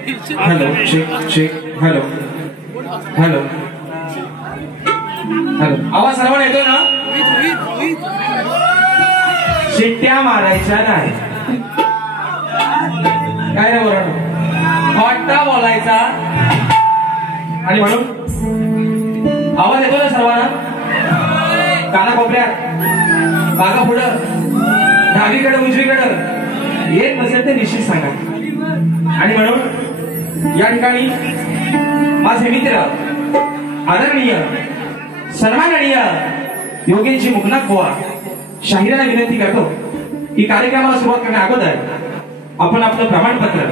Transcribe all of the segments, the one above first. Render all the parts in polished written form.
Hello check check hello hello hello आवाज सर्वांना येतो ना? शिट्ट्या मारायच्या नाही. काय रे बरं हॉट्टा बोलायचा आणि म्हणून आवाज येतो ना सर्वांना? काना कोपऱ्यात बागा पुढं डावीकडे उजवीकडं येत नसेल ते निश्चित सांगा. आणि म्हणून या ठिकाणी माझे मित्र आदरणीय सन्माननीय योगेशजी मुकनाथ बुवा शाहिराला विनंती करतो की कार्यक्रमाला सुरुवात करण्या अगोदर आपण आपलं प्रमाणपत्र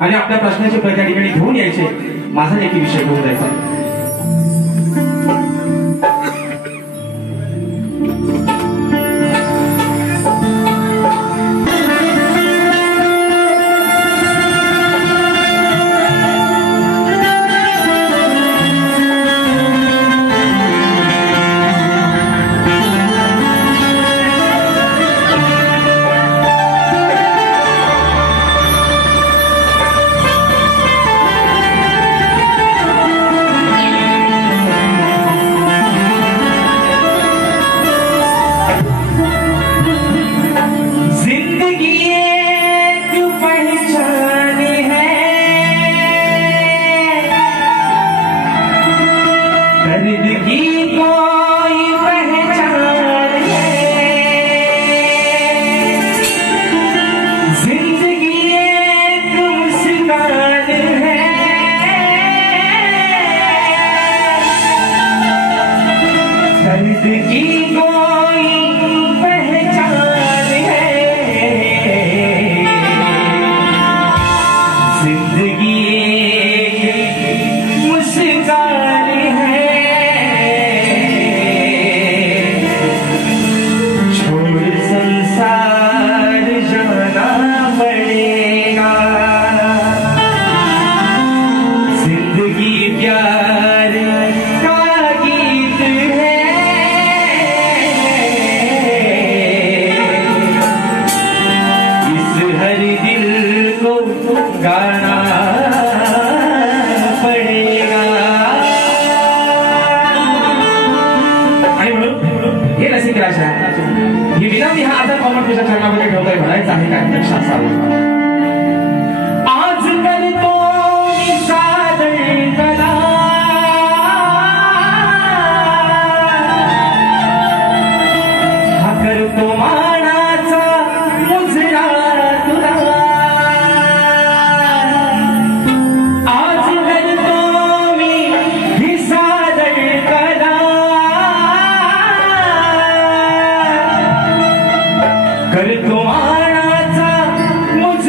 आणि आपल्या प्रश्नाचे त्या ठिकाणी घेऊन यायचे. माझा देखील विषय घेऊन जायचा. कर तुम्हारा मुझ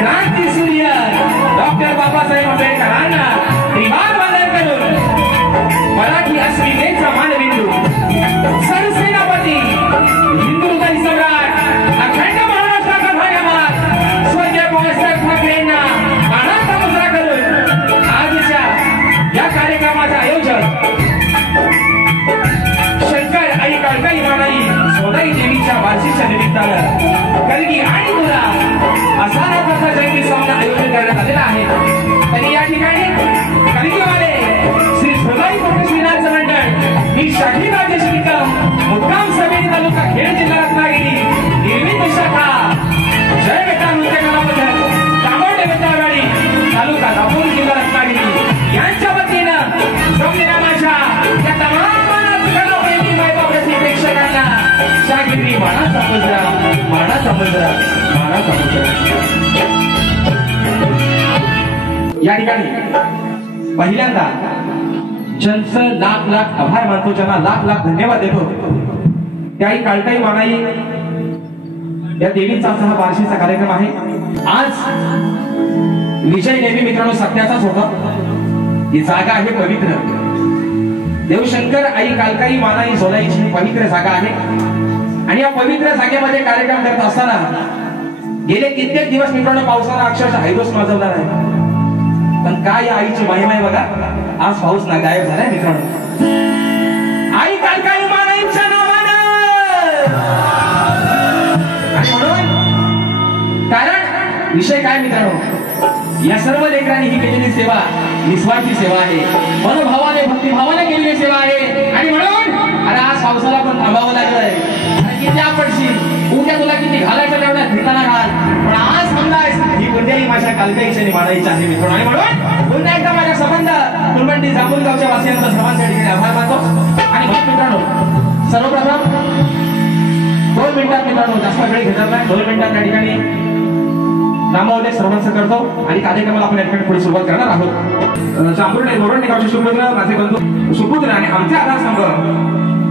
क्रांती सूर्य डॉक्टर बाबासाहेब आंबेडकरांना त्रिवार वंदन करून मराठी अस्मितेचा मानबिंदू सरसेनापती हिंदुस्थानी सम्राट अखंड महाराष्ट्राचा भाग्यवान स्वर्गीय बाळासाहेब ठाकरेंना मानाचा मुजरा करून आजच्या या कार्यक्रमाचे आयोजन शंकर आई काळकाई मानाई सोनाई देवीच्या वार्षिकच्या निमित्तानं कलगी आणि तुला असा प्रकारचा जयंती सामना आयोजन करण्यात आलेला आहे. तरी या ठिकाणी कलगीवाले श्री सोनाई श्रीनाथ मंडळ ही शाखी राजेश निकम मुक्काम समिती तालुका खेड जिल्हा रत्नागिरी निर्मित शाखा जय बेटा नृत्य कलामंडळ तांबोडे बेटावाडी तालुका दापोली जिल्हा रत्नागिरी यांच्या वतीनं जमलेल्या माझ्या या तमाम प्रेक्षकांना शागिरी मानाचा मुजरा मानाचा मुजरा मानाचा मुजरा. या ठिकाणी पहिल्यांदा ज्यांचं लाख लाख आभार मानतो, ज्यांना लाख लाख धन्यवाद देतो, त्याही काळकाई मानाई या देवीचा हा बार्शीचा कार्यक्रम आहे. आज विजय नेहमी मित्रांनो सत्याचाच होता. ही जागा आहे पवित्र. देवशंकर आई कालकाई मानाई सोनाईची पवित्र जागा आहे आणि या पवित्र जागेमध्ये कार्यक्रम करत असताना गेले कित्येक दिवस मित्रांनो पावसाला अक्षरशः हैदोस माजवणार आहे. पण काय या आईची महिमा आहे बघा. आज पाऊस ना गायब झालाय मित्रांनो. आई कालकाई मानाईच्या नावानं. आणि म्हणून कारण विषय काय मित्रांनो, या सर्व लेकरांनी ही केलेली सेवा निस्वार्थी सेवा आहे, मनोभावाने भक्तिभावाने केलेली सेवा आहे. आणि म्हणून अरे आज पावसाला पण थांबावं लागलंय. किती पडशील उद्या तुला किती घालायचं तेवढ्या फिरताना घाल, पण आज थांबलायस ही कोणत्याही माझ्या कालकाईच्या निमाडायची आहे मित्रांनो. आणि म्हणून पुन्हा एकदा माझ्या संबंध कुलबंडी जांभूलगावच्या वासियांचा सर्वांसाठी आभार मानतो. आणि मित्रांनो सर्वप्रथम 2 मिनिटात मित्रांनो जास्त वेळ घेतला नाही, 2 मिनिटात त्या ठिकाणी नामोल्लेख सर्वांचं करतो आणि कार्यक्रमाला आपण या ठिकाणी पुढे सुरुवात करणार आहोत. जांभुर्डे मोरडणे गावचे सुपुत्र माझे बंधू सुपुत्र आणि आमचे आधारस्तंभ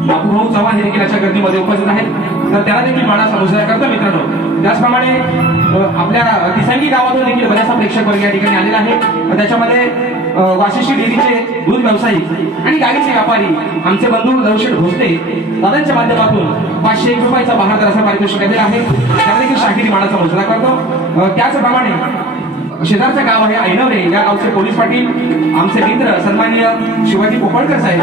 बापूभाऊ चव्हाण हे देखील याच्या गर्दीमध्ये उपस्थित आहेत, तर त्याला देखील मानाचा मुजरा करतो मित्रांनो. त्याचप्रमाणे आपल्या तिसंगी गावातून देखील बऱ्याचशा प्रेक्षक वर्ग या ठिकाणी आलेला आहे. त्याच्यामध्ये वाशिष्ठी डेअरीचे दूध व्यावसायिक आणि गाडीचे व्यापारी आमचे बंधू लवशेठ भोसले दादांच्या माध्यमातून 501 रुपयाचा बहादर असा पारितोषिक दिलेला आहे. त्याला देखील शाहिरी मानाचा मुजरा करतो. त्याचप्रमाणे शेजारचं गाव आहे ऐनवरे, या गावचे पोलीस पाटील आमचे मित्र सन्माननीय शिवाजी पोपळकर साहेब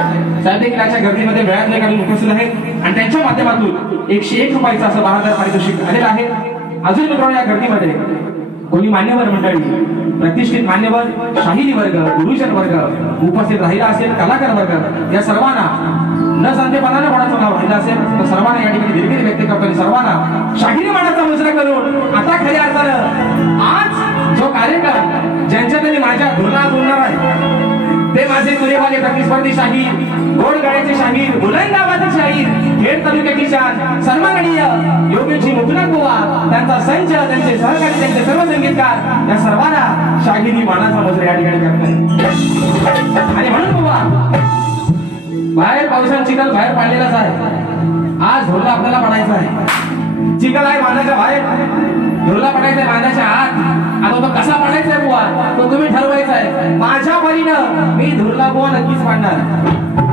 देखील याच्या गर्दीमध्ये वेळात काढून उपस्थित आहेत आणि त्यांच्या माध्यमातून 101 रुपयाचा असं बहादर पारितोषिक आलेलं आहे. अजून मित्रांनो या गर्दीमध्ये कोणी मान्यवर मंडळी, प्रतिष्ठित मान्यवर, शाहिरी वर्ग, गुरुजन वर्ग उपस्थित राहिला असेल, कलाकार वर्ग, या सर्वांना न सांगतेपणाने कोणाचं नाव राहिलं असेल तर सर्वांना या ठिकाणी दिलगिरी व्यक्त करतो. सर्वांना शाहिरी मानाचा मुजरा करून आता खऱ्या अर्थानं आज जो कार्यक्रम ज्यांच्याकडे माझ्या धुरणात बोलणार आहे ते माझे तुरेवाले प्रतिस्पर्धी शाहीर, गोड गळ्याचे शाहीर, बुलंद आवाजाचे शाहीर, खेड तालुक्याची शान, सन्माननीय योगेशजी मुकुंद बुवा, त्यांचा संच, त्यांचे सहकारी, त्यांचे सर्व संगीतकार या सर्वांना शाहिरी मानाचा मुजरा या ठिकाणी करतात. आणि म्हणून बुवा बाहेर पावसाने चिखल बाहेर पाडलेलाच आहे. आज धोरला आपल्याला पडायचा आहे. चिखल आहे बांधाच्या बाहेर, धोरला पडायचा आहे बांधाच्या आत. आता तो कसा पडायचा आहे बुवा तो तुम्ही ठरवायचा आहे. माझ्या परीनं मी धुरला बुवा नक्कीच पाडणार,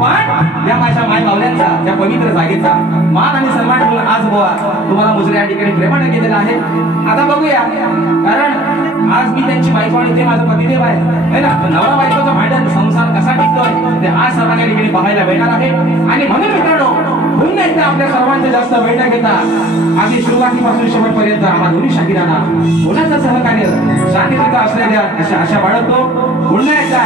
पण या माझ्या माय मावल्यांचा त्या पवित्र जागेचा मान आणि सन्मान ठेवून आज बुवा तुम्हाला मुजरा या ठिकाणी प्रेमाने केलेला आहे. आता बघूया, कारण आज मी त्यांची बायको आणि ते माझं पतिदेव आहे ना. नवरा बायकोचं भांडण संसार कसा टिकतोय ते आज सर्वांच्या ठिकाणी पाहायला मिळणार आहे. आणि म्हणून मित्रांनो पुन्हा एकदा आपल्या सर्वांचा जास्त वेळ न घेता आम्ही सुरुवातीपासून शेवटपर्यंत आम्हा दोन्ही शाहिरांना कोणाचं सहकार्य शांततेचा असलेल्या आशा बाळगतो. पुन्हा एकदा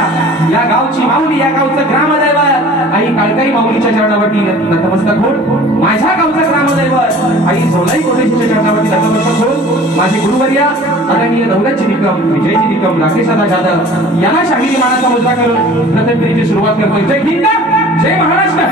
या गावची माऊली, या गावचं ग्रामदैवत आई काळकाई माऊलीच्या चरणावरती नतमस्तक होऊन, माझ्या गावचं ग्रामदैवत आई सोलाई कोटेच्या चरणावरती नतमस्तक होऊन, माझे गुरुवर्या आदरणीय दौलतजी निकम, विजयजी निकम, राकेशदादा जाधव यांना शाहिरी मानाचा मुजरा करून प्रथम फेरीची सुरुवात करतोय. जय हिंद, जय महाराष्ट्र.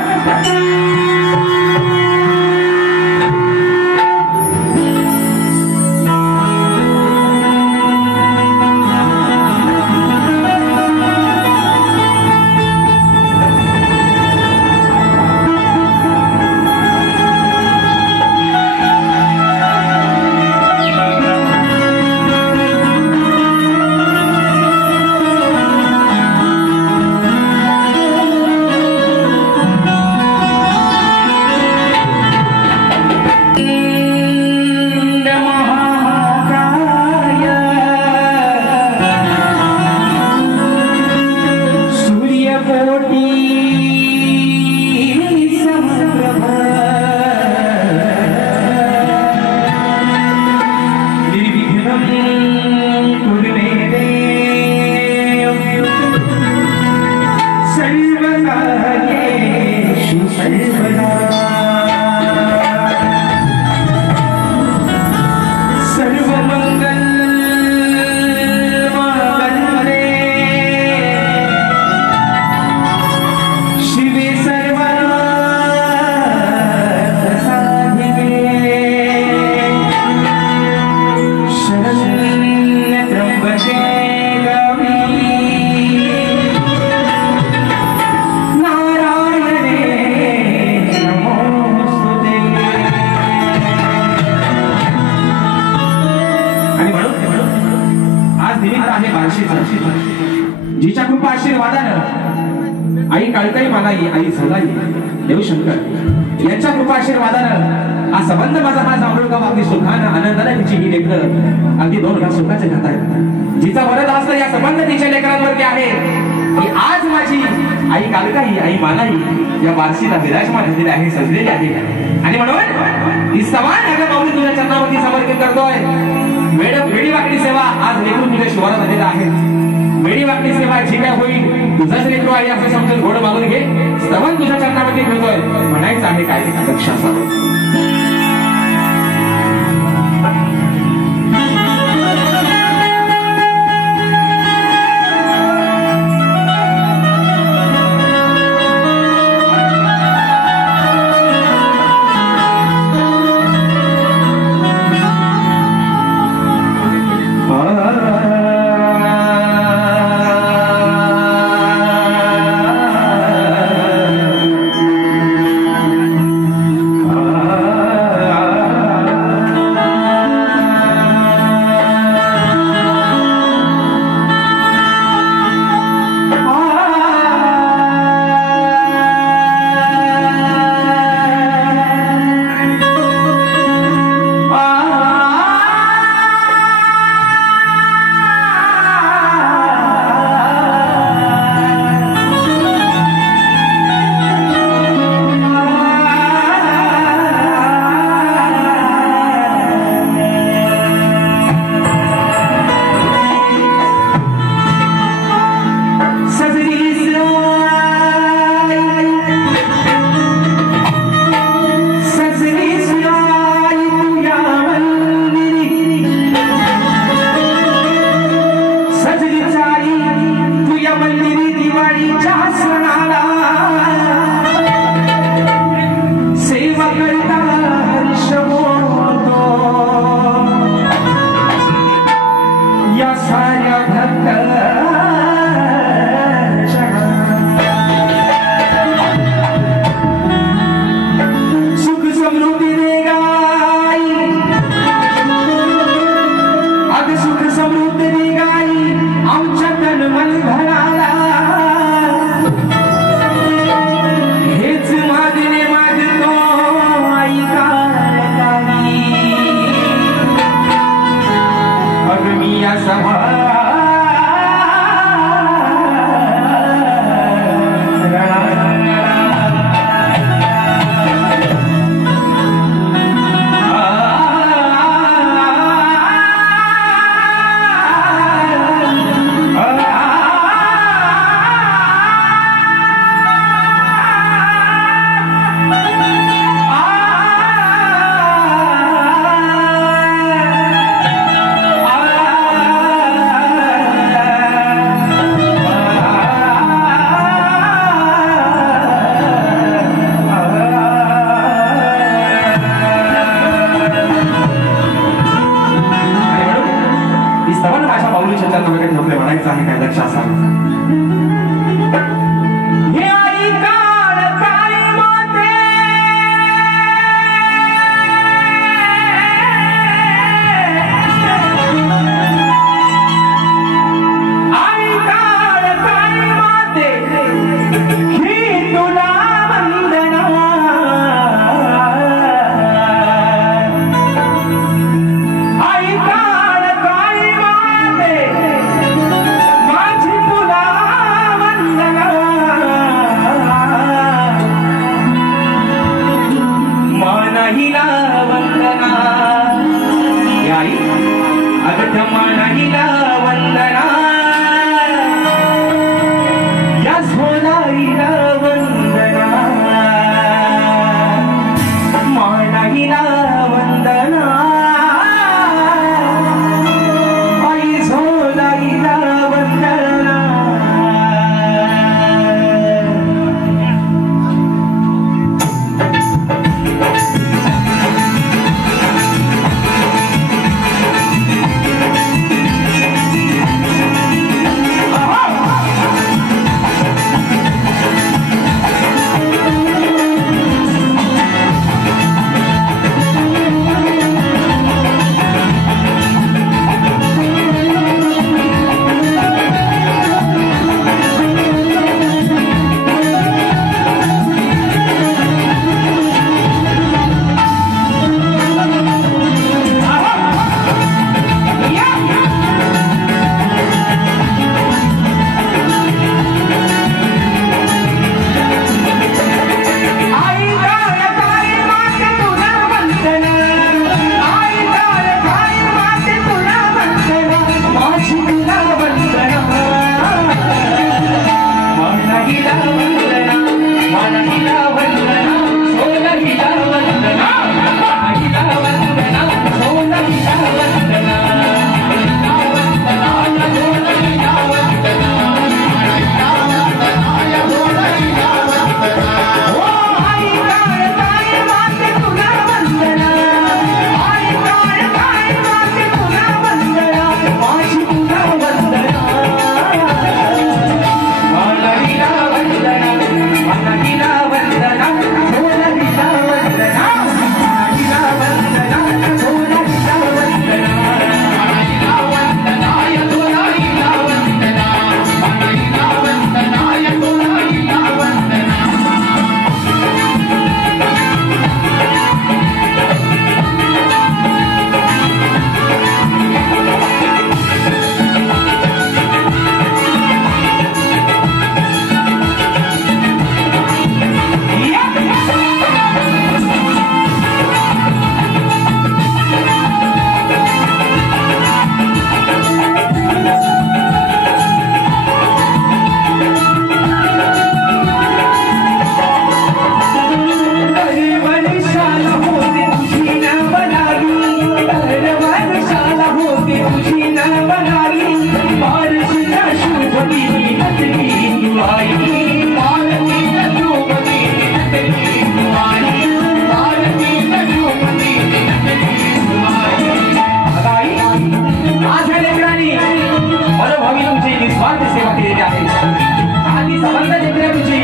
आहे बार्शीचा, जिच्या कृपा आशीर्वादानं आई काळकाई मानाई, आई झोलाई देवशंकर यांच्या कृपा आशीर्वादानं हा संबंध माझा जांभूळगाव अगदी सुखानं आनंदाने तिची ही लेकरं अगदी 2 घास सुखाचे खात आहेत. जिचा वरद हस्त या संबंध तिच्या लेकरांवरती आहे की आज माझी आई काळकाई, आई मानाई या बार्शीला विराजमान झालेली आहे, सजलेली आहे. आणि म्हणून ही समान नगर माऊली तुझ्या चरणावरती समर्पित करतोय. वेडी वाकडी सेवा आज लेकरू तुझ्या शिवारात आलेला आहे. वेडी वाकडी सेवा जी काय होईल तुझाच लेकरू आहे असं समजून गोड मागून घे. स्तवन तुझ्या चरणावरती ठेवतोय, म्हणायचं आहे काय ते लक्ष असावं. म्हणायचं आहे काय लक्ष असावं. माझी तुला माझ्या लेकरांनी मनोभावी तुमची निस्वार्थ सेवा केलेली आहे आणि संबंध लेकरे तुझी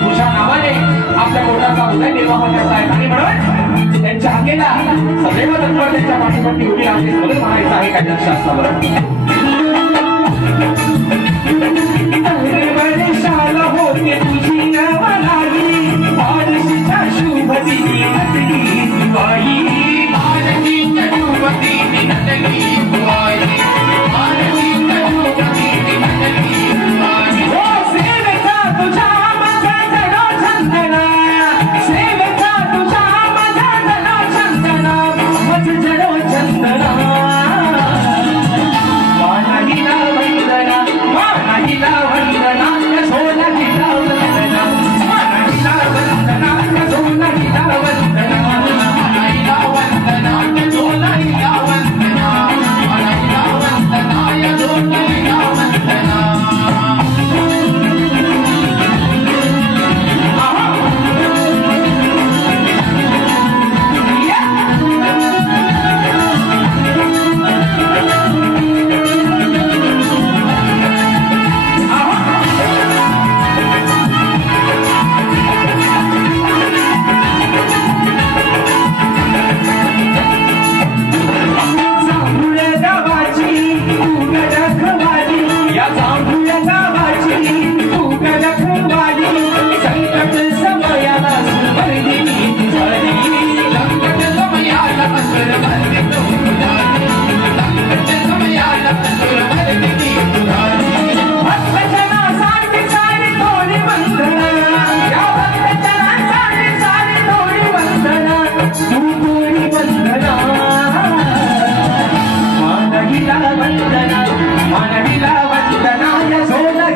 तुझ्या नावाने आपल्या पोटाचा उदय निर्वाह करतायत आणि म्हणून त्यांच्या हाकेला सदैव तत्पर त्यांच्या पाठीवरती उभी राहते मदत म्हणायचं आहे काय शास्त्रावर शाला होते तुझी नवलागी बाळशीच्या शुभ दिनी नटली दिवाळी बाळशीच्या शुभ दिनी नटली दिवाळी बाळशीच्या शुभ दिनी नटली दिवाळी हो सेवेचा तुझा माझा जणो चंदना सेवेचा तुझा माझा जणो चंदना मज जणो चंदना मानवीला वंदना मानवीला वंदना सोला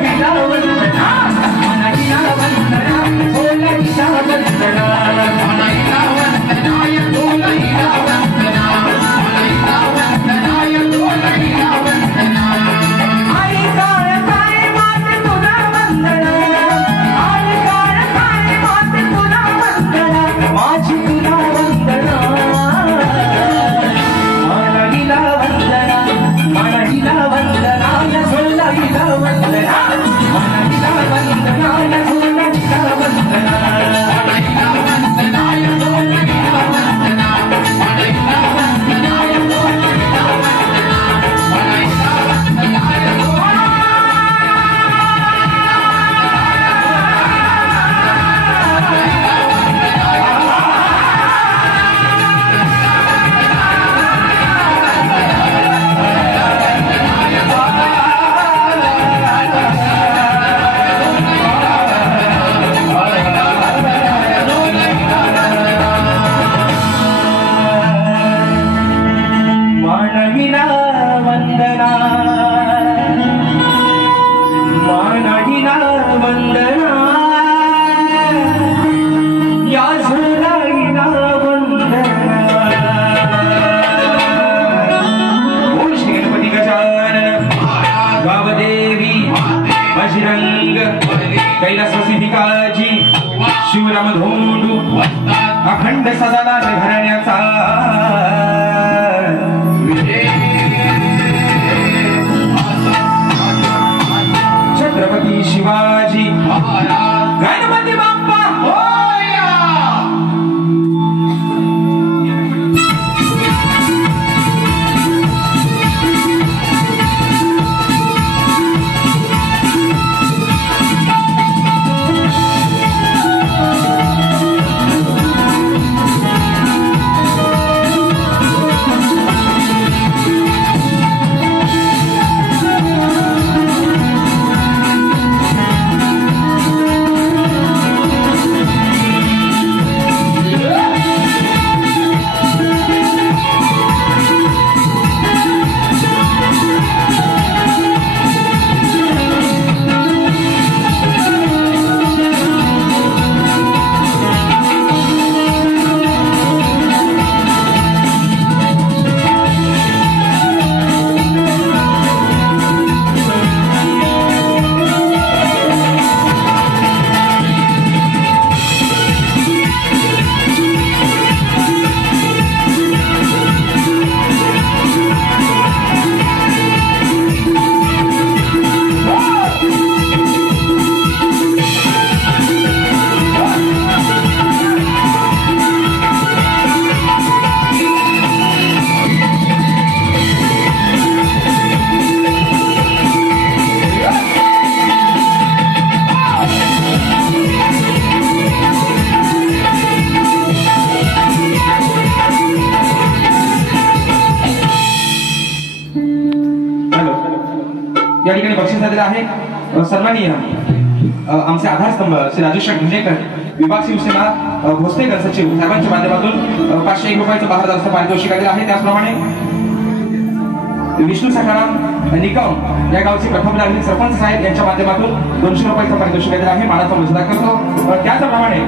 गीता वंदना मानवीला वंदना सोला गीता वंदना मानवीला वंदना सोला गीता वंदना मानवीला वंदना या सोला गीता वंदना अखंड सदाला घराण्याचा छत्रपती शिवाजी गणपती बाप्पा होया ठिकाणी बक्षीस झालेलं आहे सन्माननीय आमचे आधारस्तंभ श्री राजू शेठ गुंजेकर विभाग शिवसेना भोसलेकर सचिव साहेबांच्या माध्यमातून 501 रुपयाचं 12,000 पारितोषिक आलेलं आहे. त्याचप्रमाणे विष्णू सखाराम निकम या गावचे प्रथम नागरिक सरपंच साहेब यांच्या माध्यमातून 200 रुपयाचं पारितोषिक आलेलं आहे. मानाचा मुजरा करतो. त्याचप्रमाणे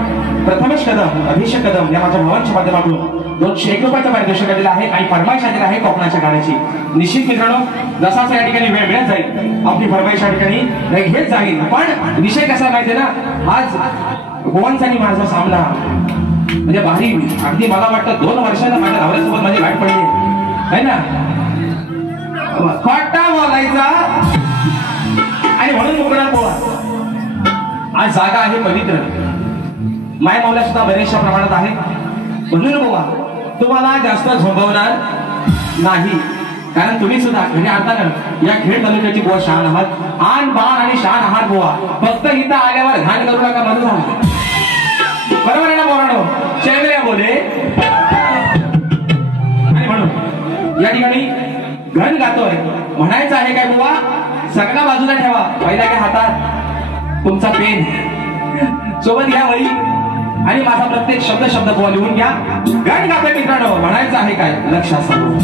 प्रथमेश कदम अभिषेक कदम या माझ्या भावांच्या माध्यमातून 201 रुपयाचं पारितोषिक आलेलं आहे आणि फरमाईश आलेली आहे कोकणाच्या गाण्याची. निश्चित मित्रांनो जसा या ठिकाणी वेळ मिळत जाईल आपली फरमाईश या ठिकाणी घेत जाईल. पण विषय कसा माहितीये ना, आज गोवांचा आणि माझा सामना म्हणजे भारी अगदी मला वाटतं 2 वर्षांना माझ्या नवऱ्यासोबत माझी गाठ पडली आहे ना. खोटा बोलायचा आणि म्हणून मुकणार पोहा. आज जागा आहे पवित्र, माय मौला सुद्धा बरेचशा प्रमाणात आहे. म्हणून बोवा तुम्हाला जास्त झोंबवणार नाही, कारण तुम्ही सुद्धा घरी आणताना या खेड तालुक्याची बुवा शान आहात. आन बाण आणि शान आहात बुवा. फक्त इथं आल्यावर घाण करू नका म्हणून झाला. बरोबर आहे ना बोराणो? चेंगऱ्या बोले. आणि म्हणून या ठिकाणी घन गातोय म्हणायचं आहे काय बुवा, सगळा बाजूला ठेवा. पहिला काय हातात तुमचा पेन सोबत घ्या वही आणि माझा प्रत्येक शब्द बुवा लिहून घ्या. घन गातोय मित्रांनो, म्हणायचं आहे काय लक्षात सांगू.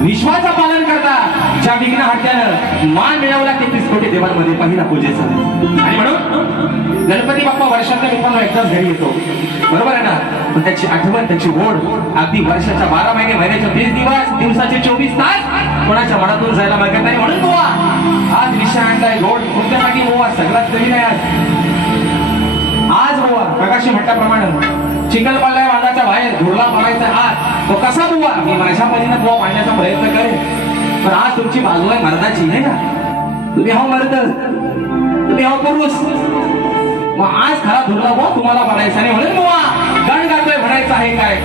विश्वाचं पालन करता ज्या विघ्न हट्यानं मान मिळवला 33 कोटी देवांमध्ये पहिला पूजेचा. आणि म्हणून गणपती बाप्पा वर्षातल्या मित्रांनो एकदाच घरी येतो, बरोबर आहे ना. पण त्याची आठवण त्याची ओढ अगदी वर्षाच्या 12 महिने महिन्याच्या 20 दिवस दिवसाचे 24 तास कोणाच्या मनातून जायला मागत नाही. म्हणून बुवा आज विषय आणलाय गोड तुमच्यासाठी बुवा सगळ्यात नवीन आहे. आज बुवा प्रकाशी म्हटल्याप्रमाणे चिखलपाल्या वादाच्या बाहेर धुरला पडायचा हात तो कसा बुवा मी माझ्या परीनं बुवा पाडण्याचा प्रयत्न करेन. पण आज तुमची बाजू आहे मर्दाची नाही का. तुम्ही हो मर्द, तुम्ही हो पुरुष. मग आज खरा धुरला बुवा तुम्हाला पडायचा नाही. म्हणून बुवा गाण गातोय म्हणायचं आहे काय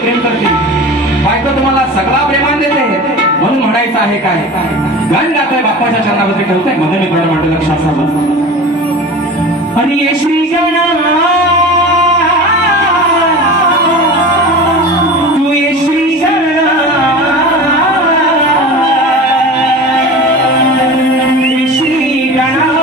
प्रेम करते बायको तुम्हाला सगळा प्रेमान देते. म्हणून म्हणायचं आहे काय गाण गातोय बाप्पाच्या चरणामध्ये ठेवतोय मग मी थोडं म्हणतो लक्षात सांगतो. आणि ये श्री गणा तू ये श्री गणा ये श्री गणा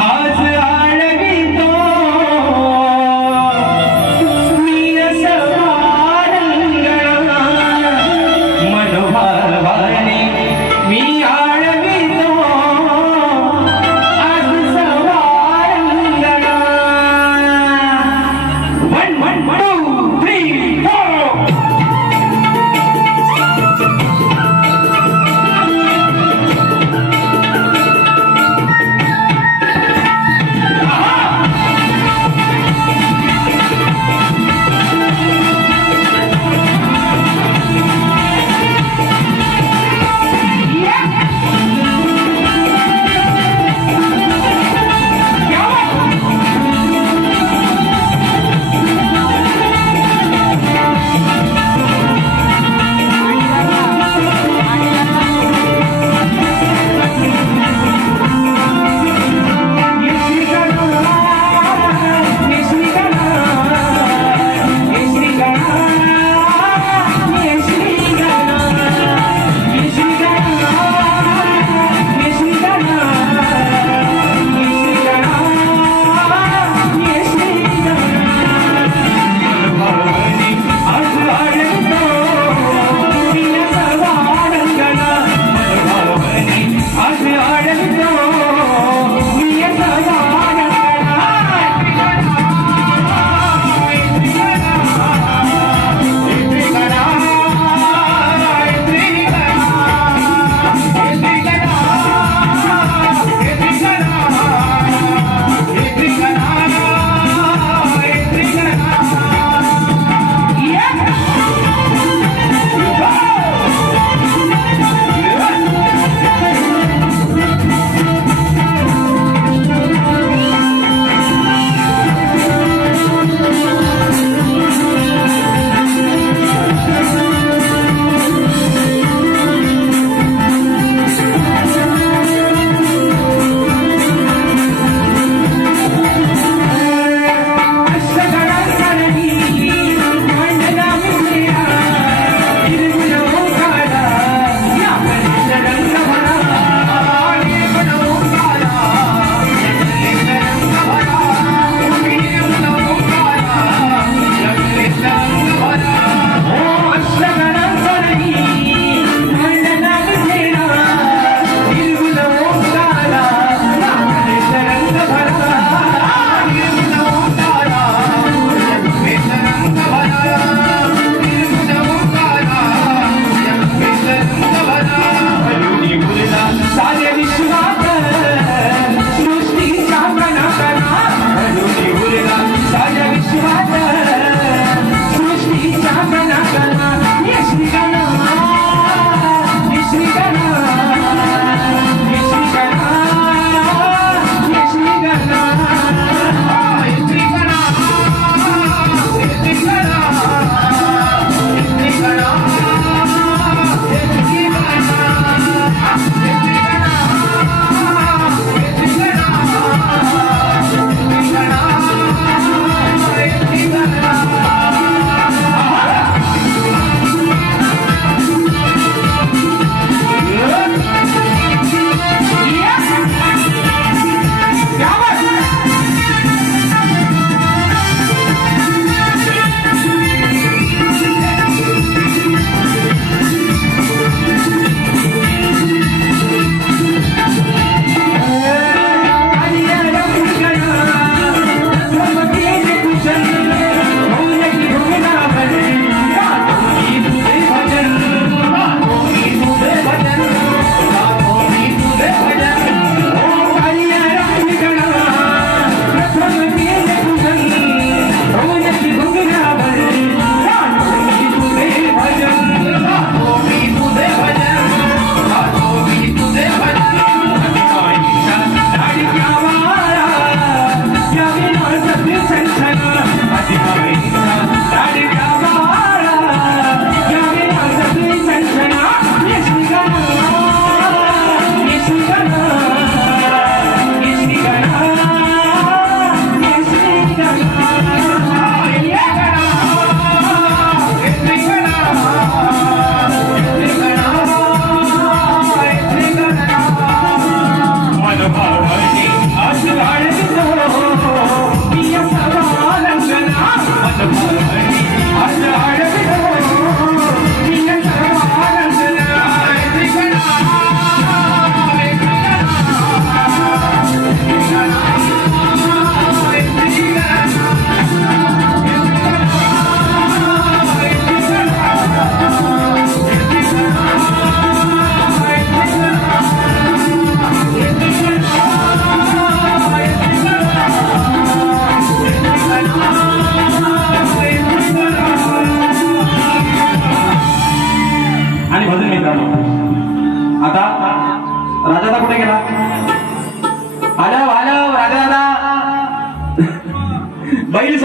आज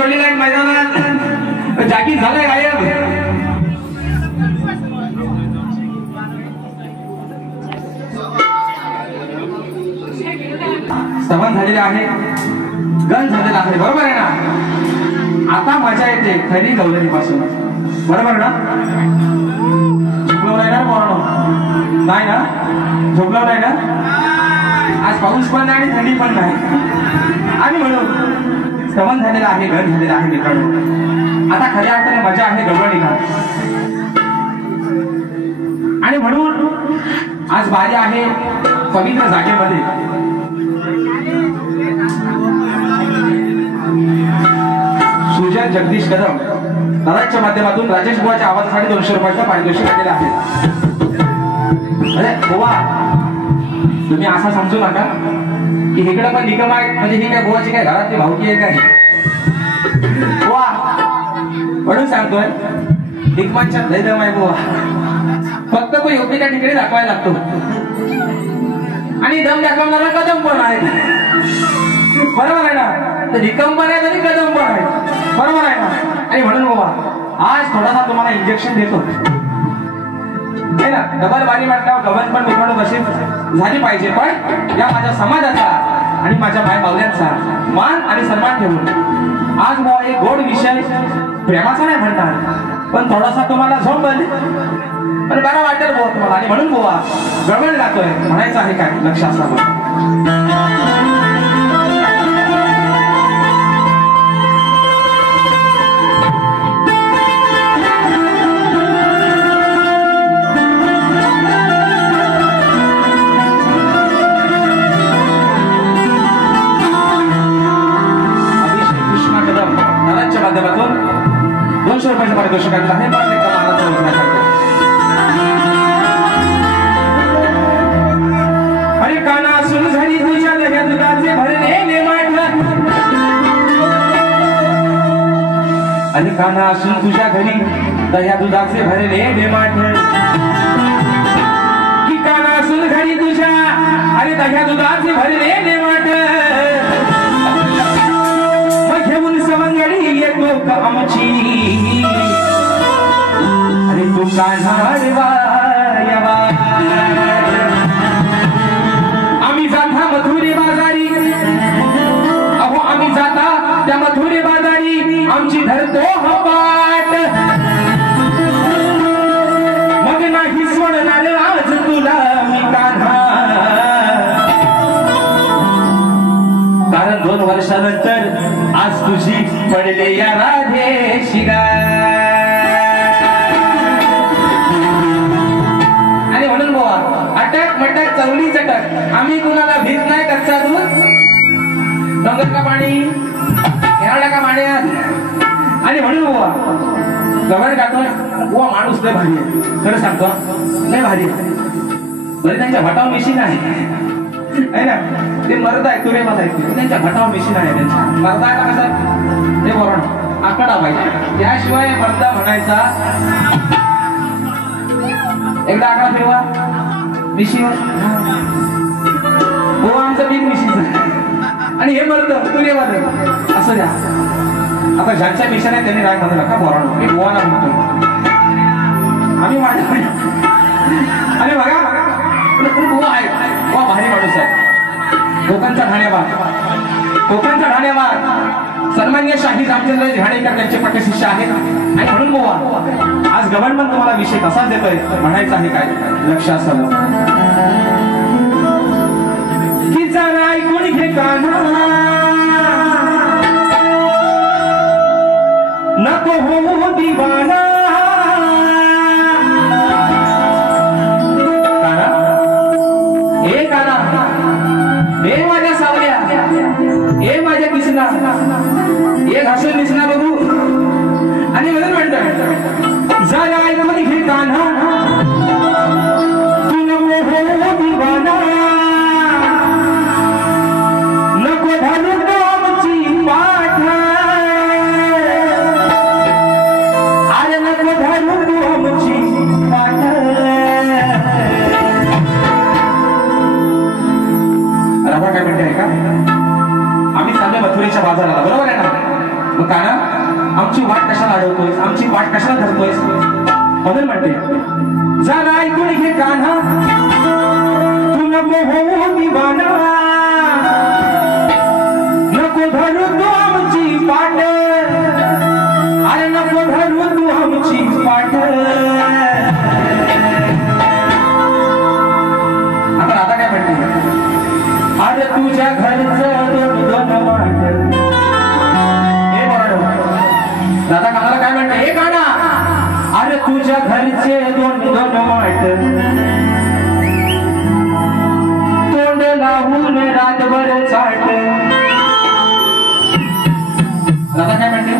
सोडलेला आहे मैदानात, जागी झालाय गायब. स्तवन झालेले आहे, गण झालेला आहे, बरोबर आहे ना. आता मजा येते खरी गौरी पासून, बरोबर ना. झोपलो नाही ना पोरांनो, नाही ना, झोपलो नाही ना. आज पाऊस पण नाही आणि थंडी पण नाही, आणि म्हणून स्तवन झालेला आहे, गण झालेला आहे मित्रांनो. आता खऱ्या अर्थाने मजा आहे गवळणीला, आणि म्हणून आज बारी आहे पवित्र जागेमध्ये. सुजय जगदीश कदम दादाच्या माध्यमातून राजेश बुवाच्या आवाजासाठी 200 रुपयाचा पारितोषिक आलेला आहे. अरे बुवा, तुम्ही असा समजू नका की इकडे पण निकम आहे, म्हणजे ही काय बुवाची काय घरातली भावकी आहे काय. बुवा म्हणून सांगतोय, निकमांच्या दैदम आहे बुवा. फक्त तो योग्य त्या ठिकाणी दाखवायला लागतो, आणि दम दाखवणारा कदम पण आहे, बरोबर आहे ना. निकम पण आहे आणि कदम पण आहे, बरोबर आहे ना. आणि म्हणून बाबा आज थोडासा तुम्हाला इंजेक्शन देतो ना. डबल बारी म्हटल्यावर गवन पण मित्रांनो कशी झाली पाहिजे, पण या माझ्या समाजाचा आणि माझ्या माय बावल्यांचा मान आणि सन्मान ठेवून आज बाबा एक गोड विषय प्रेमाचा नाही म्हणणार, पण थोडासा तुम्हाला झोप बंद पण बरा वाटेल बुवा तुम्हाला. आणि म्हणून बुवा गडबड गातोय म्हणायचं आहे काय, लक्ष असावं. माध्यमातून 200 रुपयाचं पारितोषिक आहे. अरे काना सुन झाली तुझ्या दह्या दुधाचे भरलेले माठ, अरे काना असून तुझ्या घरी दह्या दुधाचे भरलेले माठ, की काना असून घरी तुझ्या अरे दह्या दुधाचे भरलेले माठ, घेऊन सवंगडी येतो का आमची, अरे तू कान्हा आम्ही जाता मथुरे बाजारी, अहो आम्ही जाता त्या मथुरे बाजारी, आमची धरतो हपाट, मग नाही सोडणार आज तुला मी कान्हा, कारण 2 वर्षानंतर आज तुझी पडले या राधेशी गाय. आणि म्हणून बुवा अटक मटक चवली चटक, आम्ही कुणाला भीत नाही. कच्चा दूध डोंगर का पाणी केरळा का पाण्यात. आणि म्हणून बुवा गव्हर्नर काढतोय बुवा माणूस लय भारी आहे, खरं सांगतो लय भारी आहे. बरे त्यांच्या भटाव मिशीन आहे ना, ते मर्द आहे तुरे मत आहे, त्यांच्या भटाव मिशीन आहे. त्यांच्या मर्दाला कसं ते बरोबर आकडा पाहिजे, त्याशिवाय मर्दा म्हणायचा. एकदा आकडा फिरवा मिशीवर, हो आमचं बिन मिशीचं, आणि हे मर्द तुरे मत असं द्या. आता ज्यांच्या मिशन आहे त्यांनी राग म्हणू नका बोराणं, मी गोवाना म्हणतो आम्ही माझ्या. आणि बघा गोवा आहे, गोवा भारी माणूस आहे. कोकणचा ठाणेबाग, कोकणचा ठाणेबाग सन्माननीय शाहीर रामचंद्र घाणेकर त्यांचे पटशिष्य आहेत. आणि म्हणून गोवा आज गव्हर्नमेंट तुम्हाला विषय कसा देतोय म्हणायचं आहे काय, लक्ष असावं. की जरा ऐकून घे कान्हा, नको हो दिवाना, हे काना हे माझ्या सावल्या, हे माझ्या किसना, हे घासून दिसना बघू. आणि म्हणून म्हणतात जरा ऐकून घे कान्हा, तू नको हो दिवाना, नको घालू आमची पाठ, अरे म्हणून म्हणते जरा ऐकून घे कान्हा तू नको होऊ दिवाना नको धरू तू आमची पाठ अरे नको धरू तू आमची पाठ आता राधा काय म्हणते अरे तुझ्या घरचं दोन दोन माठ हे बरोबर दादा कानाला काय म्हणते हे गाणं अरे तुझ्या घरचे दोन दोन माठ तोंड लावून रातभर चाट दादा काय म्हणते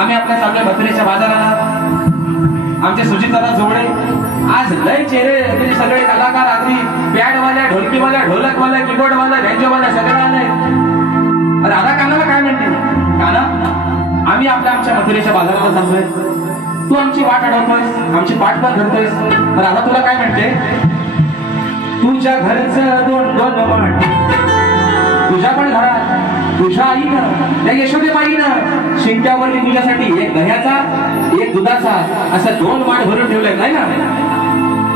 आम्ही आपल्या चाललोय भत्रेच्या बाजाराला आमचे सुजितदादा जोडे आज लय चेहरे म्हणजे सगळे कलाकार आगरी बँडवाल्या ढोलकीवाल्या ढोलकवाल्या कीबोर्डवाल्या बँजोवाल्या सगळे आले दादा कानाला काय म्हणते काना आम्ही आमच्या मथुरेच्या बाजाराला चाललोय तू आमची वाट अडवतोयस आमची पाठ पण धरतोयस तर आता तुला काय म्हणते तुझ्या घरचं दोन दोन माठ तुझ्या पण घरात तुझ्या आईनं त्या यशोदेबाईनं शिंक्यावरती तुझ्यासाठी एक दह्याचा एक दुधाचा असं दोन माठ भरून ठेवलंय नाही ना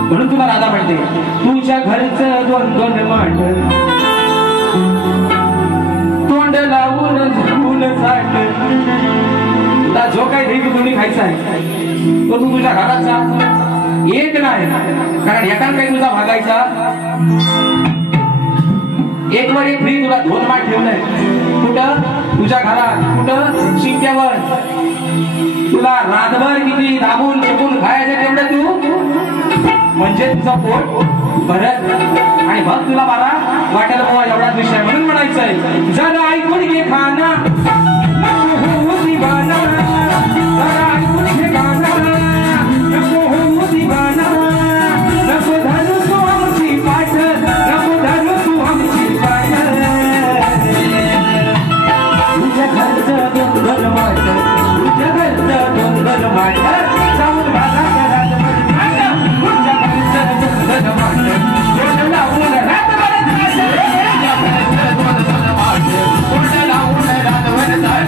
म्हणून तुला राधा म्हणते तुझ्या घरचं दोन दोन माठ तोंड लावून झुकून चाट तुला जो काही दही तुम्ही खायचा आहे तो तू तुझ्या घराचा एक नाही कारण एकान काही तुझा भागायचा एक वर एक फ्री तुला दोन माठ ठेवलंय कुठं तुझ्या घरात कुठं शिंक्यावर तुला रातभर किती दाबून चुकून खायचं तेवढं तू म्हणजे तुझं पोट भरत आणि मग तुला बारा वाटेल बाबा एवढाच विषय म्हणून म्हणायचंय जरा ऐकून घे खाना नको होऊ दिवाना जरा ऐकून घे गाना नको होऊ दिवाना नको धरू तू आमची पाठ नको धरू तू आमची पाठ तुझ्या घरचं दोन दोन माठ तुझ्या घरचं दोन दोन माठ जाऊन बाजा घरात तुझ्या घरचं दोन दोन माठ तोंड लावून रातभर चाट तुझ्या घरचं दोन दोन माठ तोंड लावून रातभर चाट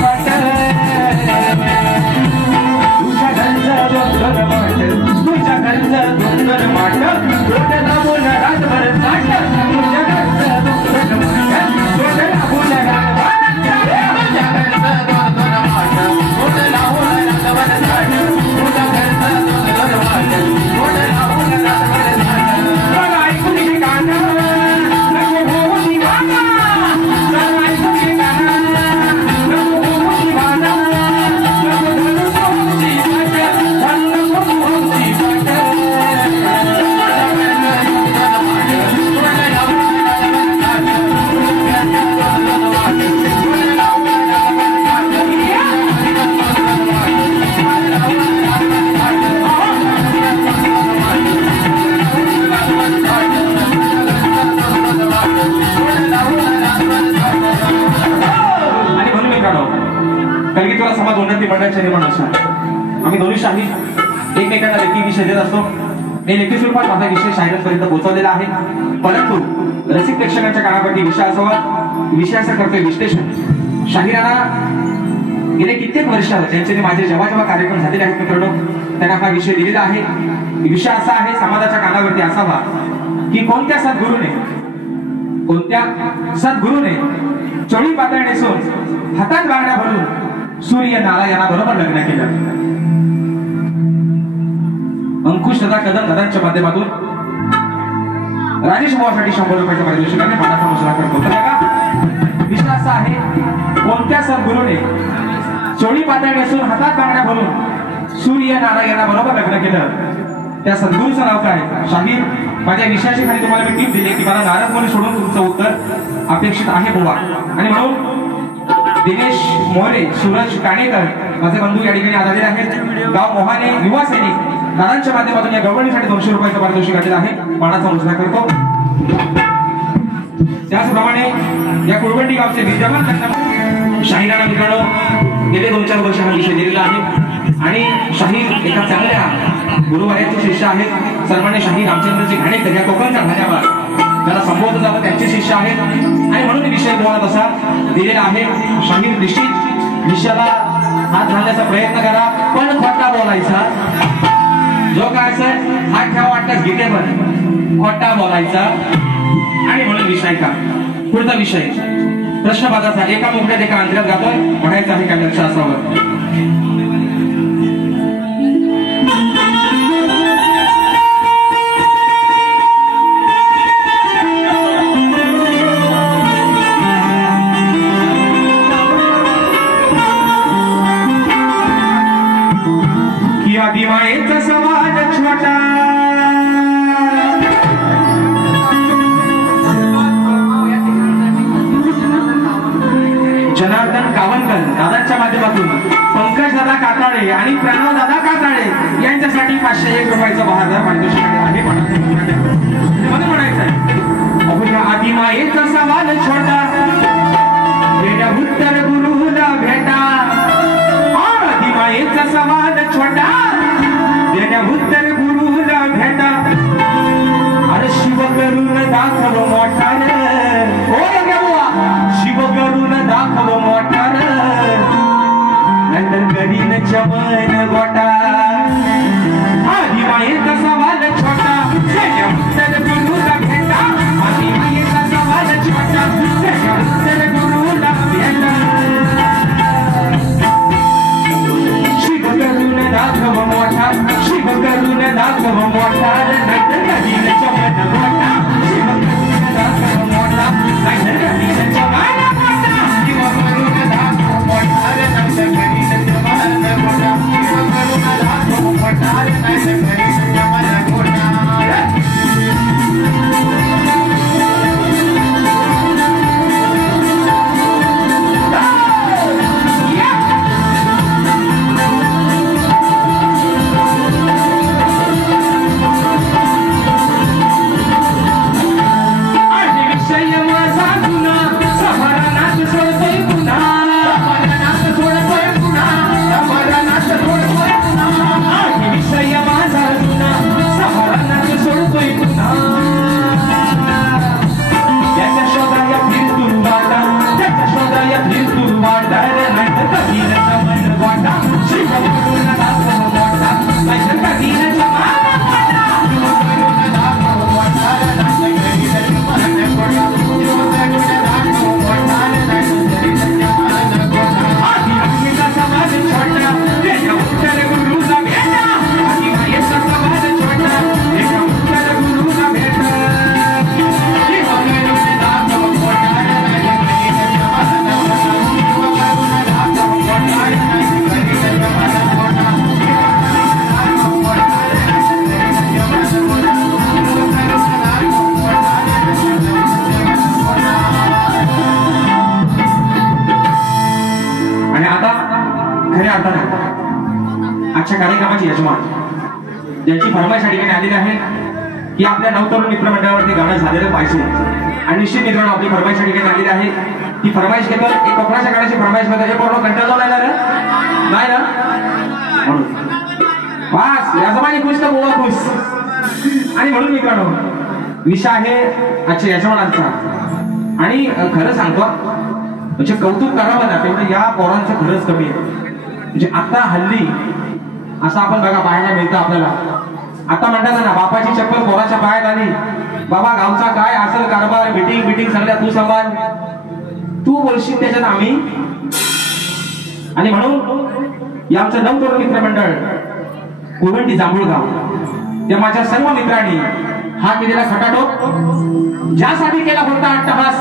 पाट तुझ्या घरचं डोंगर माट तुझ्या घरचं डोंगर माट डोंगरा बोला रातभर ताट तुझ्या घरचं डोंगर माट डोंगरा बोला रातभर तुझ्या घरचं डोंगर माट डोंगरा बोला रातभर ताट तुझ्या घरचं डोंगर माट डोंगरा बोला रातभर ताट बघा ऐकून घे गाणं नको होऊ दिवाना बघा ऐकून घे गाणं नको होऊ दिवाना कलगीतवाला समाज उन्नती मंडळाचे निर्माण असतात. आम्ही दोन्ही शाही एकमेकांना लेखी विषय देत असतो. मी लेखी स्वरूपात माझा विषय शाहिरांपर्यंत पोहोचवलेला आहे, परंतु रसिक प्रेक्षकांच्या कानासाठी विषय असावा. विषयाचं करतोय विश्लेषण. शाहिरांना गेले कित्येक वर्ष त्यांचे माझे जेव्हा जेव्हा कार्यक्रम झालेले आहेत मित्रांनो, त्यांना हा विषय दिलेला आहे. विषय असा आहे, समाजाच्या कानावरती असावा की कोणत्या सद्गुरूने चोळी पातळ नेसून हातात बांगड्या भरून सूर्य नारायणा बरोबर लग्न केलं. अंकुश तथा कदम दादांच्या माध्यमातून राजेश भावासाठी 100 रुपयाच्या पारितोषिकाने मानाचा मुजरा करतो. बघा विषय असा आहे, कोणत्या सद्गुरूने चोळी पातळ नेसून हातात बांगड्या भरून सूर्य नारायणा बरोबर लग्न केलं, त्या सद्गुरूचं नाव काय? शाहीर माझ्या विषयाची खाली तुम्हाला मी टीप दिली की मला नारद मुनी सोडून तुमचं उत्तर अपेक्षित आहे बुवा. आणि म्हणून दिनेश मोरे, सूरज काणेकर माझे बंधू या ठिकाणी आलेले आहेत. गाव मोहाने युवा सैनिक दादांच्या माध्यमातून या गवळणीसाठी 200 रुपयाचं पारितोषिक आलेलं आहे. मानाचा मुजरा करतो. त्याचप्रमाणे या कुळवंडी गावचे विद्यमान शाहिरांना मित्रांनो गेले 2-4 वर्ष हा विषय दिलेला आहे आणि शाहीर एका चांगल्या गुरुवाऱ्याचे शिष्य आहेत. सन्मान्य शाहीर रामचंद्रजी घाणेकर या कोकणच्या भाज्यावर ज्याला संबोधन जातं त्यांचे शिष्य आहेत आणि म्हणून विषय बोलत असा दिलेला आहे. शाहीर निश्चित विषयाला हात घालण्याचा प्रयत्न करा, पण खोटा बोलायचा. जो काय असं हात ठेवा वाटतं गीतेवर खोटा बोलायचा. आणि म्हणून विषय का पुढचा विषय प्रश्नबाजाचा एका मुद्द्यात एका अंतरात जातोय. म्हणायचं आहे काय लक्ष असावं. दिवाळीचा सवाल छोटा जनार्दन कावनकर दादांच्या माध्यमातून पंकज दादा काताळे आणि प्रणव दादा काताळे यांच्यासाठी 501 रुपयाचं 1000 पारितोषिक आहे. म्हणून म्हणायचं अहो या आदिमायेचा सवाल छोटा वेड्या उत्तर गुरुला भेटा. आदिमायेचा सवाल छोटा वेड्या उत्तर गुरुला भेटा. अरे शिव करून दाखव मोठा शिव करून दाखव मोठा नंतर करीन चमन गोटा. आदिमायेचा सवाल छोटा वेड्या उत्तर गुरुला भेटा. आदिमायेचा सवाल छोटा वेड्या उत्तर गुरुला भेटा. खऱ्या अर्थाने आजच्या कार्यक्रमाचे यजमान ज्यांची फरमाईश या ठिकाणी आलेली आहे की आपल्या नवतरुण मित्रमंडळावरती गाणं झालेलं पाहिजे आणि निश्चित मित्रांनो आपली फरमाईश या ठिकाणी आलेली आहे ती फरमाईश घेतो एक कोकणाच्या गाण्याची फरमाईश घेतो हे पूर्ण कंटाळलो नाही ना म्हणून बस याजमानी खुश तर बोला खुश आणि म्हणून मित्रांनो विषय आहे आजच्या यजमानांचा आणि खरं सांगतो म्हणजे कौतुक करावं ना तेवढं या पोरांचं खरंच कमी आहे म्हणजे आता हल्ली असं आपण बघा पाहायला मिळतं आपल्याला आता म्हणतात ना बापाची चप्पल पोराच्या पायात आली बाबा गावचा काय असेल कारभार मीटिंग सगळ्या तू सांभाळ तू बोलशील त्याच्यात आम्ही आणि म्हणून या आमचं नवतरुण मित्रमंडळ कोवंडी जांभूळगाव या माझ्या सर्व मित्रांनी हा केलेला खटाटोप ज्यासाठी केला होता अट्टहास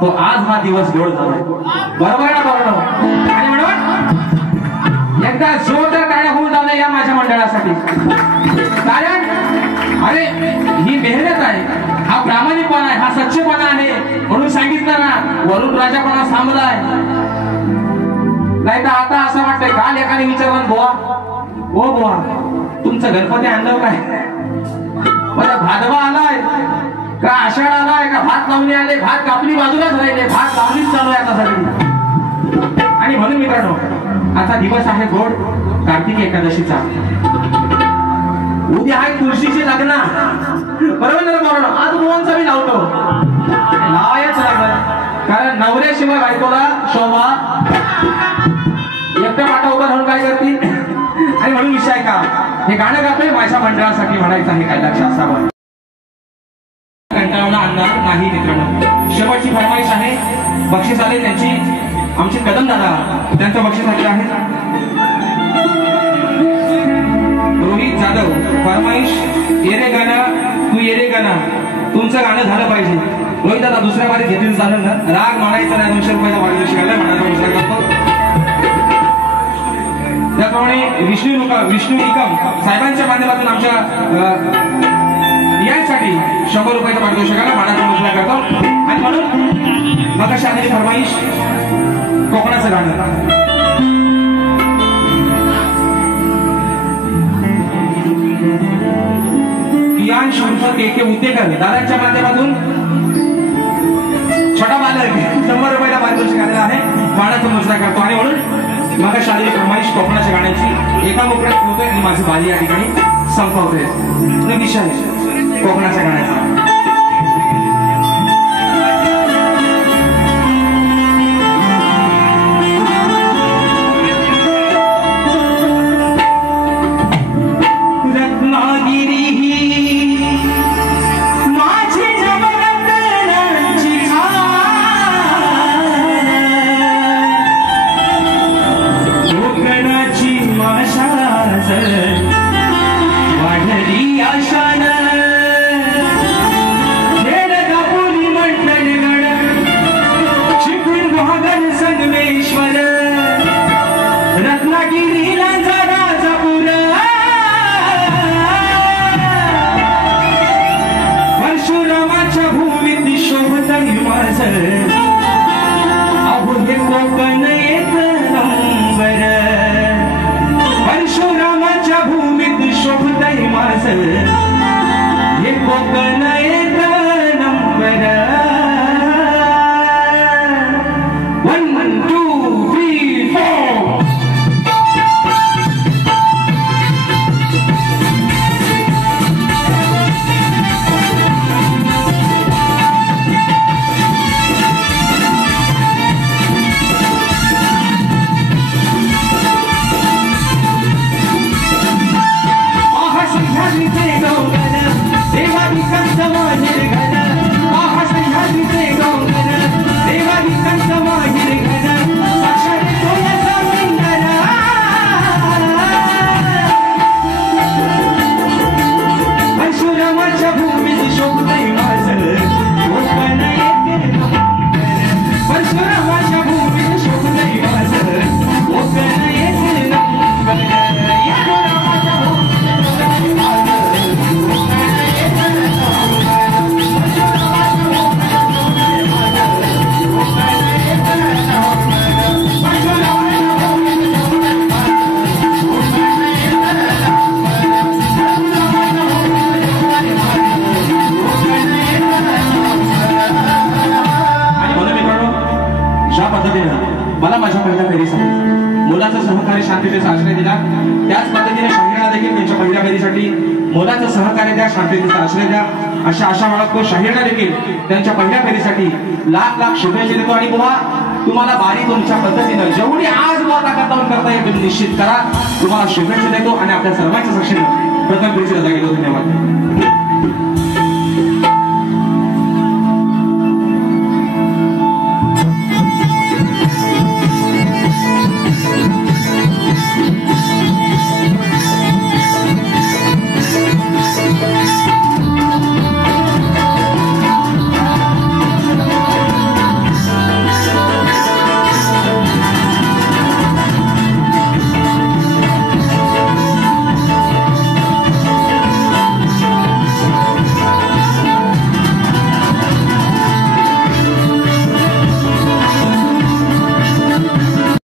तो आज हा दिवस गोड झालाय बरोबर आहे ना बरोबर आणि म्हणून एकदा जोरदार टाळ्या होऊन जाऊ या माझ्या मंडळासाठी कारण अरे ही मेहनत आहे हा प्रामाणिकपणा आहे हा सच्चेपणा आहे म्हणून सांगितलं ना वरुण राजापणा थांबलाय नाही तर आता असं वाटतंय काल एकाने विचारलं बुवा तुमचं गणपती आणलं काय भादवा आलाय का आषाढ आलाय का भात लावणी आले भात कापणी बाजूलाच राहिले भात लावणीच चालू आहे आता सगळी आणि म्हणून मित्रांनो आता दिवस आहे गोड कार्तिकी एकादशीचा उद्या आहे तुळशीची लग्न बरोबर आज रोहनचा मी लावतो लावायच लागलं कारण नवऱ्याशिवाय बायकोला शोभा एकट्या पाठा उभा राहून काय करतील आणि म्हणून विषय का हे गाणं गातोय माझ्या मंडळासाठी म्हणायचं आहे काय लक्ष असावं कंटाळवणं आणणार नाही मित्रांनो शेवटची फरमाईश आहे बक्षीस आले त्यांची आमचे कदम दादा त्यांचं बक्षीस आले आहे रोहित जाधव फरमाईश येरे गाणं तू येरे गाणं तुमचं गाणं झालं पाहिजे रोहित दादा दुसऱ्या बारीत घेतील झालं ना राग मानायचा नाही 200 रुपयाचा वाढदिवस शिकायला म्हणायचा करतो त्याप्रमाणे विष्णू निकम साहेबांच्या माध्यमातून आमच्या यासाठी 100 रुपयाचा पारितोषिकाला मानाचा मुजरा करतो आणि म्हणून मगाशी आलेली फरमाईश कोकणाचं गाणं कियान शुल्क के उद्देकर दादांच्या माध्यमातून छोटा बालक 100 रुपयाला पारितोषिक आलेला आहे मानाचा मुजरा करतो आणि म्हणून मग शालेय फरमाईश कोकणाच्या गाण्याची एका मोकळ्यात होतोय आणि माझी बाजी या ठिकाणी संपवते विषय कोकणाच्या गाण्याचा माझ्या पहिल्या फेरीसाठी मुलाचं सहकार्य शांततेचा आश्रय दिला, त्याच पद्धतीने शाहीराला देखील त्यांच्या पहिल्या फेरीसाठी मुलाचं सहकार्य द्या, शांततेचा आश्रय द्या, अशा आशा बाळगतो. शाहीराला देखील त्यांच्या पहिल्या फेरीसाठी लाख लाख शुभेच्छा देतो. आणि बुवा तुम्हाला बारी तुमच्या पद्धतीनं जेवढी आज बुवा ताकद लावून करता येईल तुम्ही निश्चित करा. तुम्हाला शुभेच्छा देतो आणि आपल्या सर्वांच्या साक्षीने प्रथम फेरीची रजा घेतो. धन्यवाद.